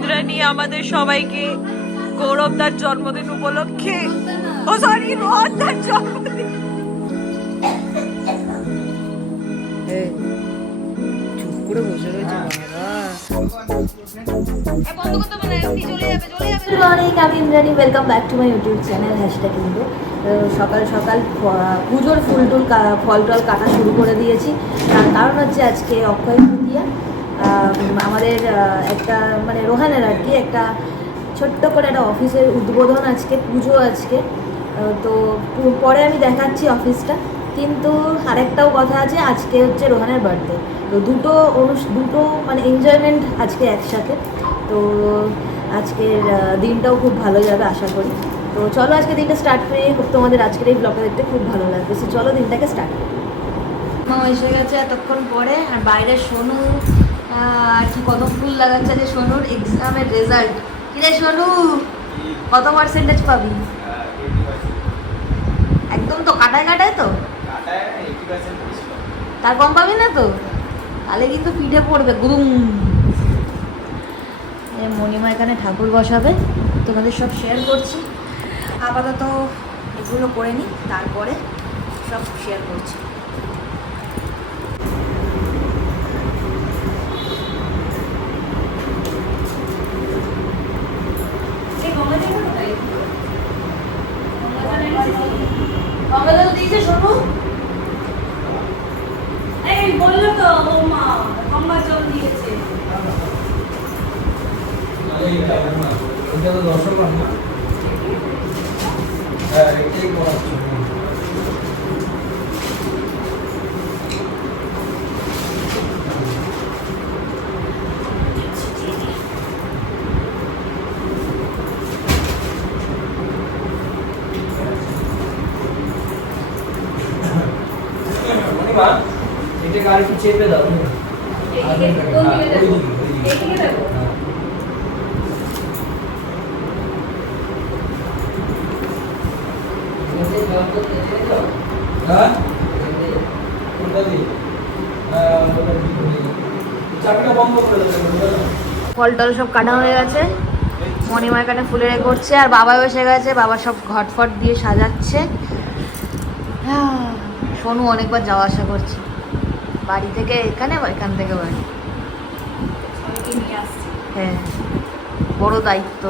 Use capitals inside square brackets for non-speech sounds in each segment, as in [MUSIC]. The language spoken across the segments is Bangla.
ইন্দ্রাণী আমাদের সবাইকে গৌরবদার জন্মদিন উপলক্ষে ও সরি রোহনদার জন্মদিন। চুপ করে বসে রয়েছে গুড আমি Indrani welcome back to my YouTube channel hashtag Indra তো সকাল সকাল পুজোর ফুল টুল ফল টল কাটা শুরু করে দিয়েছি। তার কারণ হচ্ছে আজকে অক্ষয় তৃতীয়া। আমাদের একটা মানে রোহানের আর কি, একটা ছোট্ট করে একটা অফিসের উদ্বোধন আজকে, পুজো আজকে। তো পরে আমি দেখাচ্ছি অফিসটা, কিন্তু আরেকটাও কথা আছে, আজকে হচ্ছে রোহানের বার্থডে তো দুটো অনুষ দুটো মানে এনজয়মেন্ট আজকে একসাথে। তো আজকের দিনটাও খুব ভালো যাবে আশা করি। তো চলো আজকে দিনটা স্টার্ট করি, খুব তোমাদের আজকের এই ব্লগটা দেখতে খুব ভালো লাগবে। সো চলো দিনটাকে স্টার্ট করি। মা এসে গেছে এতক্ষণ পরে, আর বাইরে সোনু আর কি কত ফুল লাগাচ্ছে যে সোনুর এক্সামের রেজাল্ট কিরে সোনু, কত পার্সেন্টেজ পাবি? একদম তো, কাটায় কাটায় তো? তার কম পাবি না তো? তাহলে কিন্তু পিঠে পড়বে, গুরুম। মণিমা এখানে ঠাকুর বসাবে, তোমাদের সব শেয়ার করছি। আপাতত এগুলো করে নিই তারপরে সব শেয়ার করছি গঙ্গা জল দিয়েছে শোনো এই বলল তো ও মা গঙ্গা জল দিয়েছে এটা তো না হ্যাঁ এটাই করাচ্ছি মা এটা গাড়ি চেপে দাও হ্যাঁ? ফল টল সব কাটা হয়ে গেছে। মণিমা এখানে ফুলের এ করছে আর বাবা এসে গেছে বাবা সব ঘট ফট দিয়ে সাজাচ্ছে। হ্যাঁ, সোনু অনেকবার যাওয়া আসা করছে। বাড়ি থেকে এখানে এখান থেকে বাড়ি? হ্যাঁ বড় দায়িত্ব।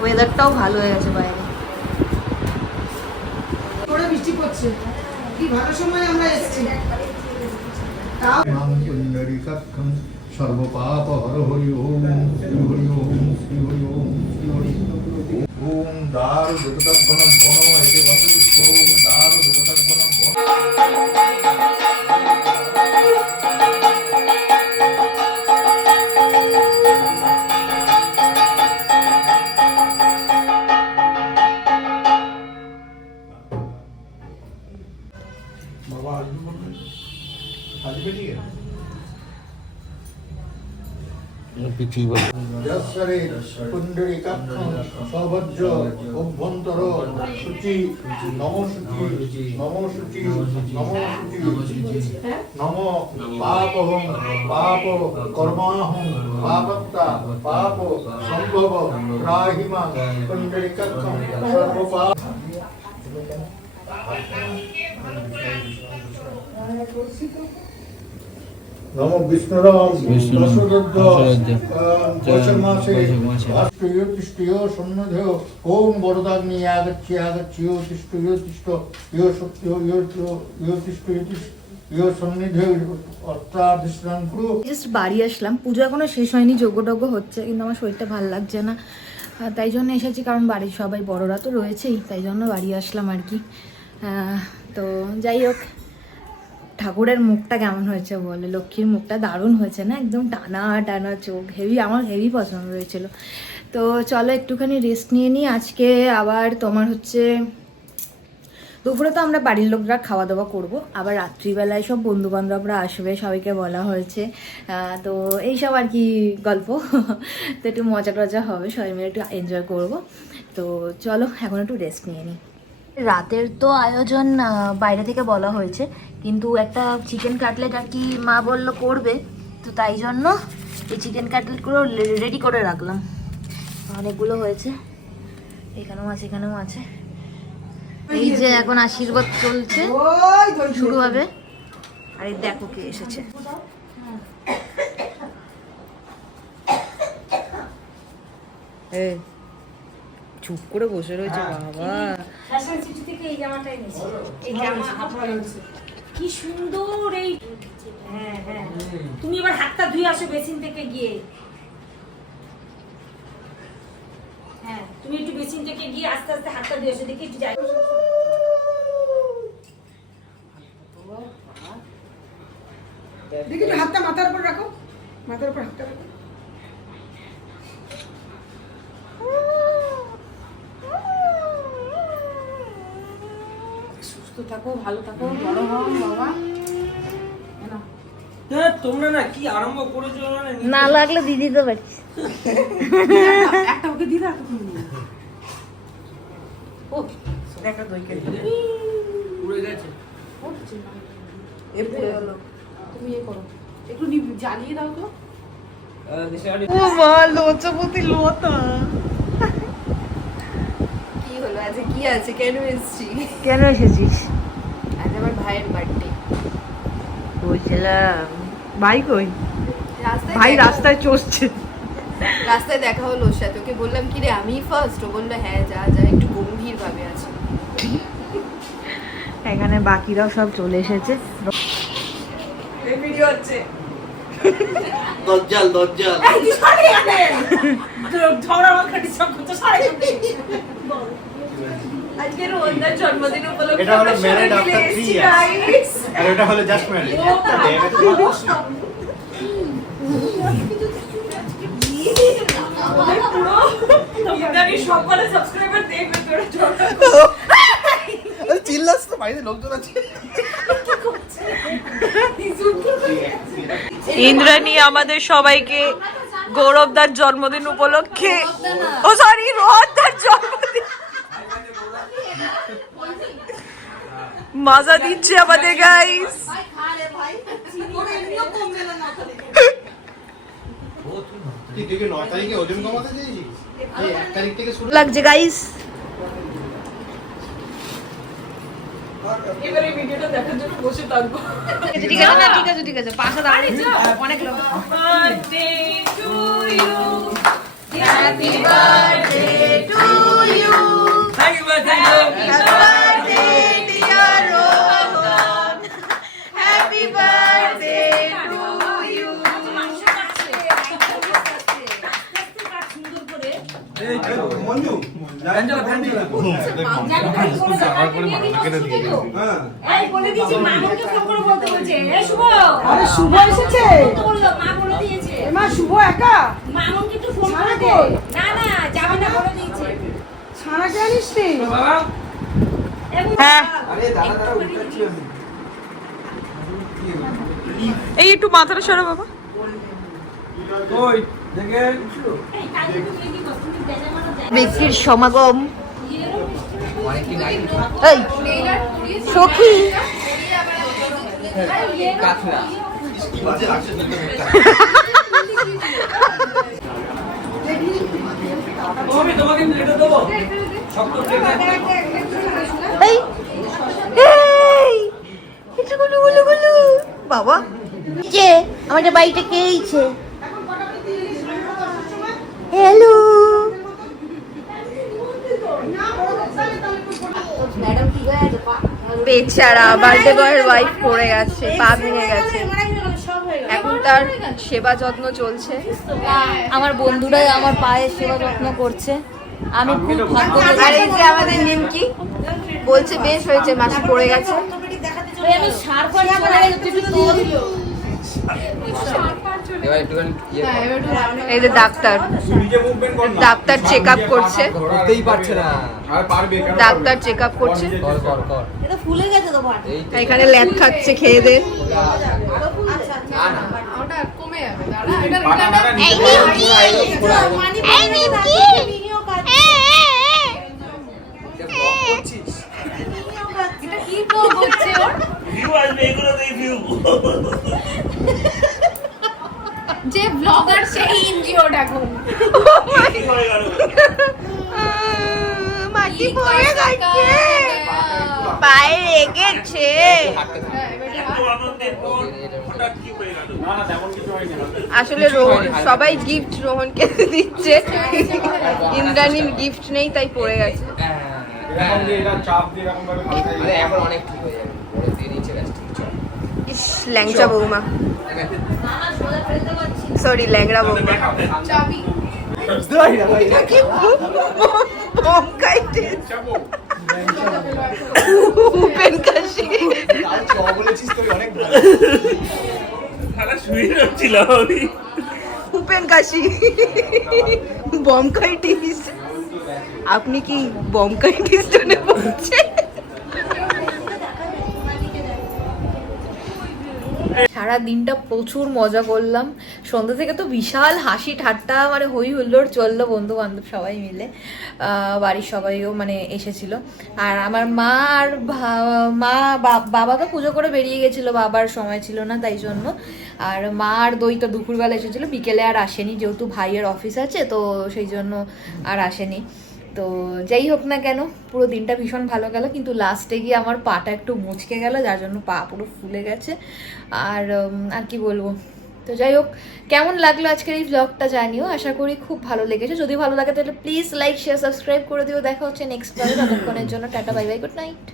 ওয়েদারটাও ভালো হয়ে গেছে বাইরে। পড়ছে কি ভালো সময় আমরা এসেছি। পুণ্ডরীকাক্ষং সর্বপাপহর হরি ওম শ্রী হরি ওম শ্রী হরি ওম শ্রী হরি ওম দারু দেবতাগণম ভনো এতে বন্ধুপুষ্প ওম দারু দেবতাগণম ভনো যশ্বরে পুণ্ডরীকাক্ষং সবজ্র অভ্যন্তর শুচি নম শুচি নম শুচি নম শুচি নম পাপহং পাপ কর্মাহং পাপত্তা পাপ সম্ভব রাহিমা পুণ্ডরীকাক্ষং সর্বপাপ। নম বিষ্ণুরাম তিষ্ঠয় সন্নধেয় ওম বরদাগ্নি আগচ্ছি তিষ্ঠ। ইয় সত্য ইয় জাস্ট বাড়ি আসলাম। পুজো এখনও শেষ হয়নি যজ্ঞটজ্ঞ হচ্ছে কিন্তু আমার শরীরটা ভালো লাগছে না। তাই জন্য এসেছি কারণ বাড়ির সবাই বড়রা তো রয়েছেই তাই জন্য বাড়ি আসলাম আর কি। আহ, তো যাই হোক ঠাকুরের মুখটা কেমন হয়েছে বলে? লক্ষ্মীর মুখটা দারুণ হয়েছে না? একদম টানা টানা চোখ হেভি আমার হেভি পছন্দ হয়েছিল। তো চলো একটুখানি রেস্ট নিয়ে নিই। আজকে আবার তোমার হচ্ছে, দুপুরে তো আমরা বাড়ির লোকরা খাওয়া দাওয়া করব। আবার রাত্রিবেলায় সব বন্ধু বান্ধবরা আসবে, সবাইকে বলা হয়েছে। তো এইসব আর কি গল্প। তো একটু মজা টজা হবে, সবাই মিলে একটু এনজয় করব। তো চলো এখন একটু রেস্ট নিয়ে নিই। রাতের তো আয়োজন বাইরে থেকে বলা হয়েছে। কিন্তু একটা চিকেন কাটলেট আর কি মা বলল করবে তো তাই জন্য এই চিকেন কাটলেটগুলো রেডি করে রাখলাম। অনেকগুলো হয়েছে এখানেও আছে এখানেও আছে। এই যে এখন আশীর্বাদ চলছে শুরু হবে। আর এই দেখো কে এসেছে। চুপ করে বসে রয়েছে বাবা। কি সুন্দর এই হ্যাঁ হ্যাঁ। তুমি এবার হাতটা ধুয়ে আসো বেসিন থেকে গিয়ে। হ্যাঁ তুমি একটু বেসিন থেকে গিয়ে আস্তে আস্তে হাতটা ধুয়ে আসো দেখি একটু যাই। দেখি হাতটা মাথার উপর রাখো। মাথার উপর হাতটা রাখো। থাকো ভালো থাকো বড় হও বাবা। হ্যাঁ তোমরা না কি আরম্ভ করেছ মানে না লাগলে দিদি তো পারছি। একটা ওকে দিয়ে দাও তুমি উড়ে গেছে। এ পড়ে গেলো। তুমি এ করো। একটু জ্বালিয়ে দাও তো। ও মা লোতা আজকে কি আছে? কেন এসেছি? কেন এসেছিস? আজ আমার ভাইয়ের বার্থডে বলছিলাম ভাই কই? ভাই রাস্তায় চষছে রাস্তায় দেখা হলো ওর সাথে। ওকে বললাম কি রে আমি ফার্স্ট ও বলল হ্যাঁ যা যা একটু গম্ভীর ভাবে আছে। এখানে বাকিরাও সব চলে এসেছে। ভিডিও হচ্ছে। দজ্জাল দজ্জাল। ঝগড়া মাখাটি সব করতে সারা [LAUGHS] আজকে রোহনদার জন্মদিন উপলক্ষে এটা হলো। আর এটা হলো জাস্ট চিল্লাস তো বাইরে লোকজন আছে। ইন্দ্রাণী আমাদের সবাইকে গৌরবদার জন্মদিন উপলক্ষে ও সরি রোহনদার জন্মদিন। মজা দিচ্ছে আমাদের গাইস লাগছে গাইস এবারে ভিডিওটা দেখার জন্য বসে থাকব। ঠিক আছে না ঠিক আছে ঠিক আছে পাশে দাঁড়িয়ে অনেক লোক. হ্যাপি বার্থডে টু আরে শুভ এসেছে। মা বলে দিয়েছে এমা শুভ একা? মামনকে একটু ফোন করে দে না না যাবে না বলে দিয়েছে ছানাকে আনিস নি? বাবা এবং হ্যাঁ। এই একটু মাথাটা সরো বাবা। ওই ব্যক্তির সমাগম। সখী। বাবা। যে আমাদের বাড়িতে কে হ্যালো। বেচারা বার্থডে বয়ের ওয়াইফ পড়ে গেছে পা ভেঙে গেছে। এখন তার সেবা যত্ন চলছে। আমার বন্ধুরাই আমার পায়ে সেবা যত্ন করছে। আমি খুব ভাগ্য আর এই যে আমাদের নিমকি বলছে বেশ হয়েছে মাসি পড়ে গেছে। আমি সার ফার চলে গেছে তুই একটু তোল এবার একটুখানি ইয়ে এই যে ডাক্তার। ডাক্তার চেক আপ করছে। করতেই পারছে না। আর পারবে কেন ডাক্তার চেক আপ করছে। কর কর কর। এটা ফুলে গেছে তো ভাট এই তো। এখানে ল্যাদ খাচ্ছে খেয়ে দে। না না। কমে যাবে দাঁড়া এটা বানানাটা নিচে পড়ে আছে, পুরো এটা ব্লক করছিস কি করছে ওর যে ব্লগার সেই ইনজিওড এখন মাটি পড়ে গেছে পায়ে লেগেছে আসলে রোহন সবাই গিফট রোহনকে দিচ্ছে। ইন্দ্রাণীর গিফট নেই তাই পড়ে গেছে। হয়ে ইস ল্যাংচা বৌমা। সরি ল্যাংড়া বৌমা। চাবি বম খাইতে উপেন কাশি চ বলেছিস তুই আমি উপেন কাশি। আপনি কি বমকাইটিস জন্য বলছেন? সারা দিনটা প্রচুর মজা করলাম। সন্ধ্যা থেকে তো বিশাল হাসি ঠাট্টা মানে হই হুল্লোড় চলল বন্ধু বান্ধব সবাই মিলে। বাড়ির সবাইও মানে এসেছিল। আর আমার মা আর মা বাবা তো পুজো করে বেরিয়ে গেছিল, বাবার সময় ছিল না তাই জন্য। আর মা আর দই তো দুপুরবেলা এসেছিল, বিকেলে আর আসেনি, যেহেতু ভাইয়ের অফিস আছে তো সেই জন্য আর আসেনি। তো যাই হোক না কেন, পুরো দিনটা ভীষণ ভালো গেল, কিন্তু লাস্টে গিয়ে আমার পাটা একটু মুচকে গেল, যার জন্য পা পুরো ফুলে গেছে। আর আর কি বলব? তো যাই হোক, কেমন লাগল আজকের এই ব্লগটা জানিও, আশা করি খুব ভালো লেগেছে। যদি ভালো লাগে তাহলে প্লিজ লাইক শেয়ার সাবস্ক্রাইব করে দিও। দেখা হচ্ছে নেক্সট ব্লগে ততক্ষণের জন্য tata bye bye good night